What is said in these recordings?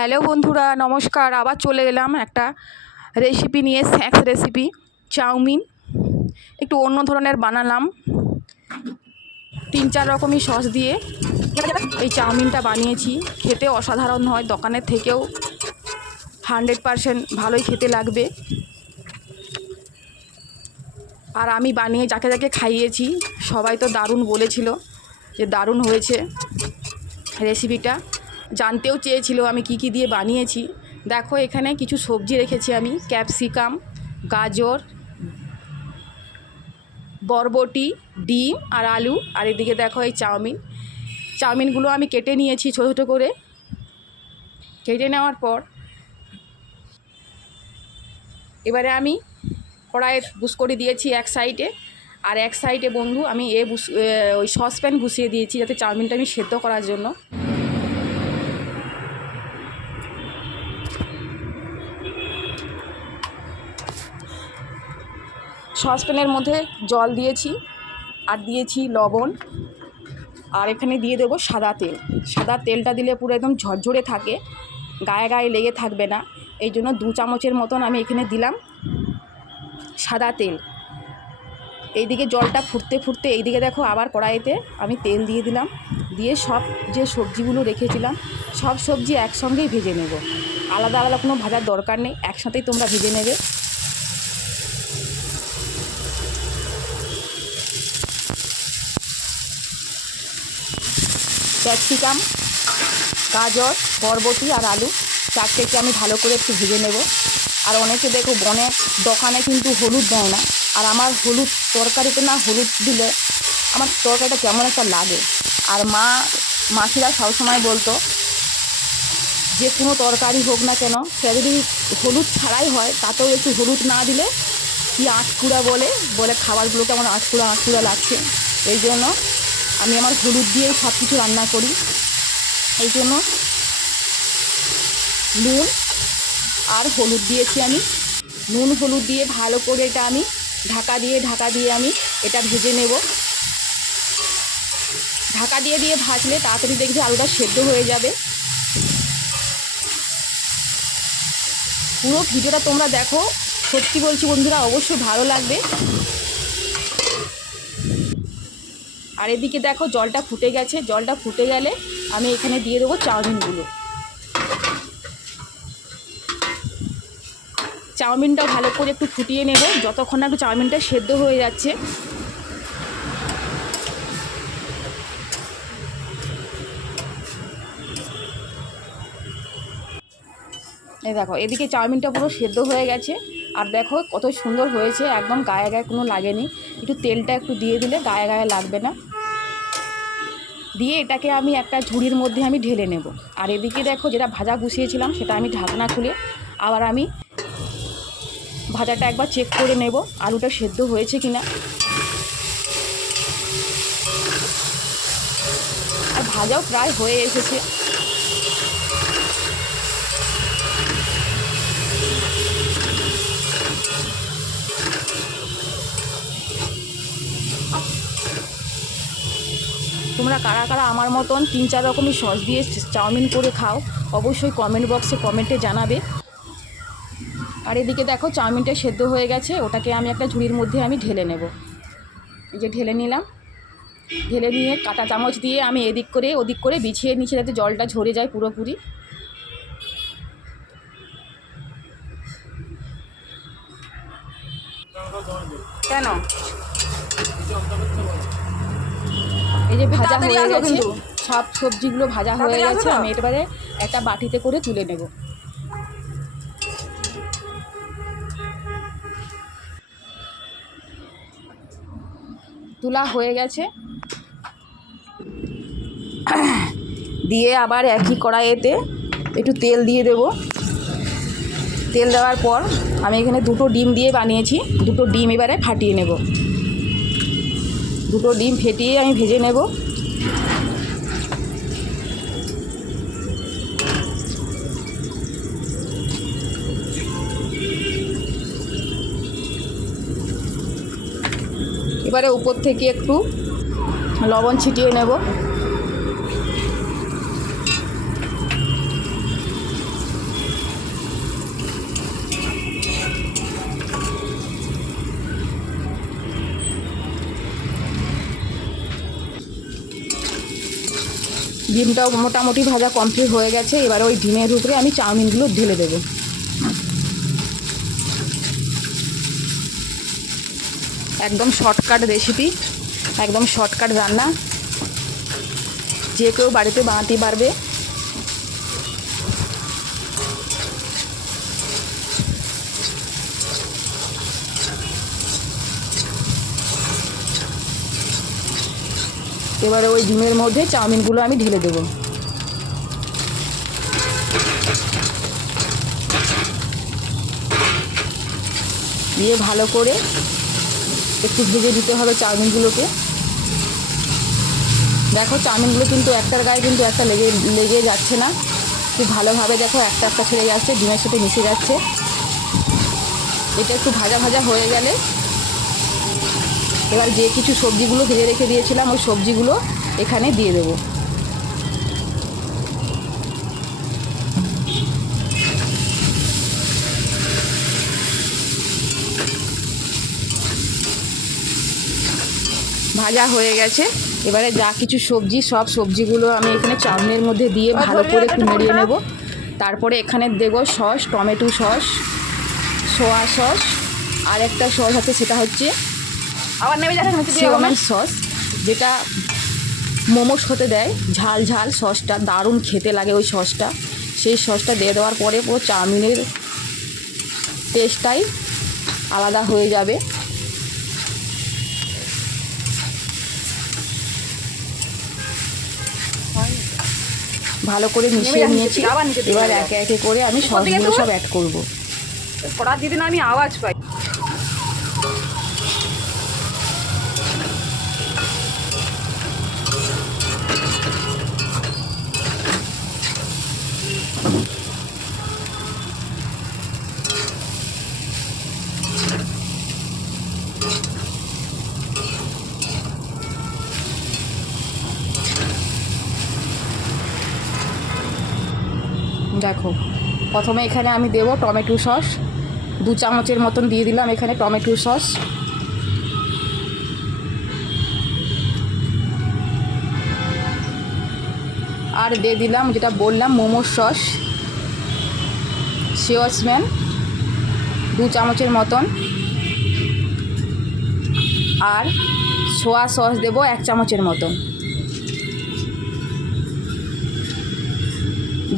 Hello বন্ধুরা, নমস্কার। আবার চলে এলাম একটা রেসিপি নিয়ে, স্ন্যাক্স রেসিপি চাউমিন। একটু অন্য ধরনের বানালাম, 3-4 রকমই সস দিয়ে এই চাউমিনটা বানিয়েছি। খেতে অসাধারণ হয়, দোকানের থেকেও 100% ভালোই খেতে লাগবে। আর আমি বানিয়ে যাকে যাকে খাইয়েছি সবাই তো দারুণ বলেছিল যে দারুণ হয়েছে। রেসিপিটা জানতেও চেয়েছিল আমি কি কি দিয়ে বানিয়েছি। দেখো, এখানে কিছু সবজি রেখেছি আমি, ক্যাপসিকাম, গাজর, বরবটি, ডিম আর আলু। আর এদিকে দেখো এই চাউমিনগুলো আমি কেটে নিয়েছি ছোটো ছোটো করে। কেটে নেওয়ার পর এবারে আমি কড়াইয়ে বুস করে দিয়েছি এক সাইডে, আর এক সাইডে বন্ধু আমি ওই সসপ্যান বসিয়ে দিয়েছি যাতে চাউমিনটা আমি সেদ্ধ করার জন্য। সসপ্যানের মধ্যে জল দিয়েছি আর দিয়েছি লবণ, আর এখানে দিয়ে দেবো সাদা তেল। সাদা তেলটা দিলে পুরো একদম ঝরঝরে থাকে, গায়ে গায়ে লেগে থাকবে না। এই জন্য 2 চামচের মতন আমি এখানে দিলাম সাদা তেল। এইদিকে জলটা ফুটতে ফুটতে এইদিকে দেখো আবার কড়াইতে আমি তেল দিয়ে দিলাম। দিয়ে সব যে সবজিগুলো রেখেছিলাম সব সবজি একসঙ্গেই ভেজে নেব, আলাদা আলাদা কোনো ভাজার দরকার নেই, একসাথেই তোমরা ভেজে নেবে। ক্যাপসিকাম, গাজর, বরবটি আর আলু চারটেকে আমি ভালো করে একটু ভেজে নেব। আর অনেকে দেখো অনেক দোকানে কিন্তু হলুদ দেয় না, আর আমার হলুদ তরকারিতে না হলুদ দিলে আমার তরকারিটা কেমন একটা লাগে। আর মাসিরা সবসময় বলতো যে কোনো তরকারি হোক না কেন সেটা যদি হলুদ ছাড়াই হয় তাতেও একটু হলুদ না দিলে কি আঁচকুড়া বলে খাবারগুলো কেমন আঁচকুড়া লাগছে। এই জন্য আমি আমার হলুদ দিয়েই সব কিছু রান্না করি। এই জন্য নুন আর হলুদ দিয়েছি আমি। নুন হলুদ দিয়ে ভালো করে এটা আমি ঢাকা দিয়ে আমি এটা ভেজে নেব। ঢাকা দিয়ে ভাজলে তাড়াতাড়ি দেখবে আলুটা সেদ্ধ হয়ে যাবে। পুরো ভিডিওটা তোমরা দেখো, সত্যি বলছি বন্ধুরা অবশ্যই ভালো লাগবে। আর এদিকে দেখো জলটা ফুটে গেছে, জলটা ফুটে গেলে আমি এখানে দিয়ে দেবো চাউমিনগুলো। চাউমিনটা ভালো করে একটু ফুটিয়ে নেব যতক্ষণ না একটু চাউমিনটা সেদ্ধ হয়ে যাচ্ছে। এই দেখো এদিকে চাউমিনটা পুরো সেদ্ধ হয়ে গেছে, আর দেখো কত সুন্দর হয়েছে, একদম গায়ে গায়ে কোনো লাগেনি। একটু তেলটা একটু দিয়ে দিলে গায়ে গায়ে লাগবে না। দিয়ে এটাকে আমি একটা ঝুড়ির মধ্যে আমি ঢেলে নেব। আর এদিকে দেখো যেটা ভাজা বসিয়েছিলাম সেটা আমি ঢাকনা খুলে আবার আমি ভাজাটা একবার চেক করে নেব আলুটা সেদ্ধ হয়েছে কিনা। আর ভাজাও প্রায় হয়ে এসেছে। তোমরা কারা কারা আমার মতন 3-4 রকমই সস দিয়ে চাউমিন করে খাও অবশ্যই কমেন্ট বক্সে কমেন্টে জানাবে। আর এদিকে দেখো চাউমিনটা সেদ্ধ হয়ে গেছে, ওটাকে আমি একটা ঝুড়ির মধ্যে আমি ঢেলে নেব। এই যে ঢেলে নিলাম, ঢেলে নিয়ে কাঁটা চামচ দিয়ে আমি এদিক করে ওদিক করে বিছিয়ে নিচে যাতে জলটা ঝরে যায় পুরোপুরি। কেন এই যে ভাজা হয়ে গেছে, সব সবজিগুলো ভাজা হয়ে গেছে, আমি এবারে একটা বাটিতে করে তুলে নেব। তোলা হয়ে গেছে, দিয়ে আবার একই কড়াইতে একটু তেল দিয়ে দেব। তেল দেওয়ার পর আমি এখানে 2টো ডিম দিয়ে বানিয়েছি, 2টো ডিম এবারে ফাটিয়ে নেব। 2টো ডিম ফেটিয়ে আমি ভেজে নেব। এবারে উপর থেকে একটু লবণ ছিটিয়ে নেব। ডিমটাও মোটামুটি ভাজা কমপ্লিট হয়ে গেছে। এবারে ওই ডিমের উপরে আমি চাউমিনগুলো ঢেলে দেবো। একদম শর্টকাট রেসিপি, একদম শর্টকাট রান্না, যে কেউ বাড়িতে বানাতে পারবে। এবারে ওই ডিমের মধ্যে চাউমিনগুলো আমি ঢেলে দেবো। দিয়ে ভালো করে একটু ভেজে দিতে হবে চাউমিনগুলোকে। দেখো চাউমিনগুলো কিন্তু একটার গায়ে কিন্তু একটা লেগে যাচ্ছে না, খুব ভালোভাবে দেখো একটা একটা ছেড়ে যাচ্ছে, ডিমের সাথে মিশে যাচ্ছে। এটা একটু ভাজা ভাজা হয়ে গেলে এবার যে কিছু সবজিগুলো ভেজে রেখে দিয়েছিলাম ওই সবজিগুলো এখানে দিয়ে দেবো। ভাজা হয়ে গেছে। এবারে যা কিছু সবজি, সব সবজিগুলো আমি এখানে চাউমিনের মধ্যে দিয়ে ভালো করে একটু নেড়িয়ে নেব। তারপরে এখানে দেব sauce, tomato sauce, soya sauce, আর একটা সস আছে সেটা হচ্ছে সিওমেন সস, যেটা মোমোস হতে দেয়, ঝাল ঝাল সসটা দারুণ খেতে লাগে ওই সসটা। সেই সসটা দিয়ে দেওয়ার পরে পুরো চাউমিনের টেস্টটাই আলাদা হয়ে যাবে। ভালো করে মিশিয়ে নিয়েছি। এবার একে একে করে আমি সসগুলো সব অ্যাড করব। পড়া দিদি না আমি আওয়াজ পাই। দেখো প্রথমে এখানে আমি দেব টমেটো সস, 2 চামচের মতন দিয়ে দিলাম এখানে টমেটো সস। আর দিয়ে দিলাম যেটা বললাম মোমোর সস, সিওসম্যান 2 চামচের মতন। আর সোয়া সস দেব 1 চামচের মতন,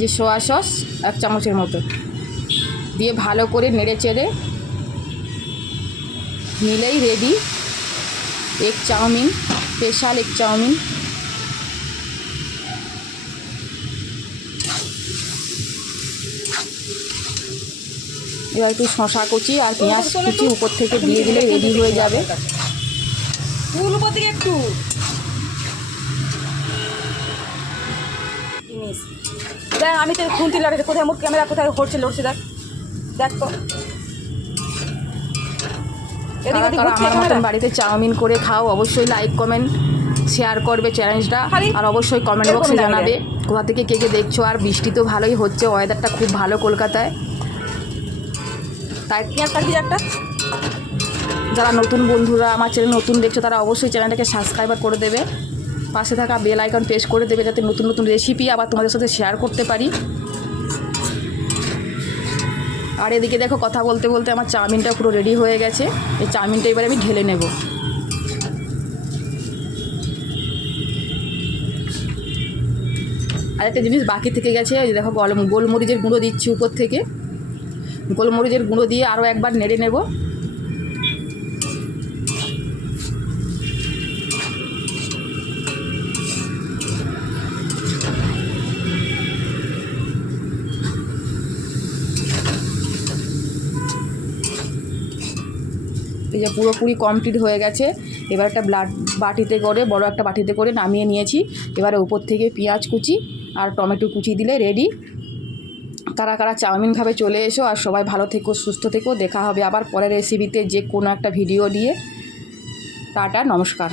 যে সোয়া সস 1 চামচের মতো দিয়ে ভালো করে নেড়ে চেড়ে নিলেই ready egg chow mein, special egg chow mein. এবার একটু শসা কুচি আর পেঁয়াজ কুচি উপর থেকে দিয়ে দিলে রেডি হয়ে যাবে। উপর থেকে একটু দেখ, আমি তো খুন্তি লাগাতে কোথায় মোট ক্যামেরা কোথায় হচ্ছে লড়ছে, দেখ দেখ তো। আমার মতন বাড়িতে চাউমিন করে খাও, অবশ্যই লাইক কমেন্ট শেয়ার করবে চ্যালেঞ্জটা, আর অবশ্যই কমেন্ট বক্সে জানাবে কোথা থেকে কে কে দেখছো। আর বৃষ্টি তো ভালোই হচ্ছে, ওয়েদারটা খুব ভালো কলকাতায়। তাই একটা যারা নতুন বন্ধুরা আমার চ্যানেল নতুন দেখছো তারা অবশ্যই চ্যানেলটাকে সাবস্ক্রাইব করে দেবে, পাশে থাকা বেল আইকন প্রেস করে দেবে, যাতে নতুন নতুন রেসিপি আবার তোমাদের সাথে শেয়ার করতে পারি। আর এদিকে দেখো কথা বলতে বলতে আমার চাউমিনটা পুরো রেডি হয়ে গেছে। এই চাউমিনটা এবার আমি ঢেলে নেব। আর একটা জিনিস বাকি থেকে গেছে, ওই দেখো গোলমরিচের গুঁড়ো দিচ্ছি উপর থেকে। গোলমরিচের গুঁড়ো দিয়ে আরও একবার নেড়ে নেব। এই যে পুরোপুরি কমপ্লিট হয়ে গেছে। এবার একটা বাটিতে করে, বড় একটা বাটিতে করে নামিয়ে নিয়েছি। এবারে উপর থেকে পেঁয়াজ কুচি আর টমেটো কুচি দিলে রেডি। কারা কারা চাউমিন খাবে চলে এসো। আর সবাই ভালো থেকো, সুস্থ থেকো। দেখা হবে আবার পরের রেসিপিতে যে কোনো একটা ভিডিও দিয়ে। টাটা, নমস্কার।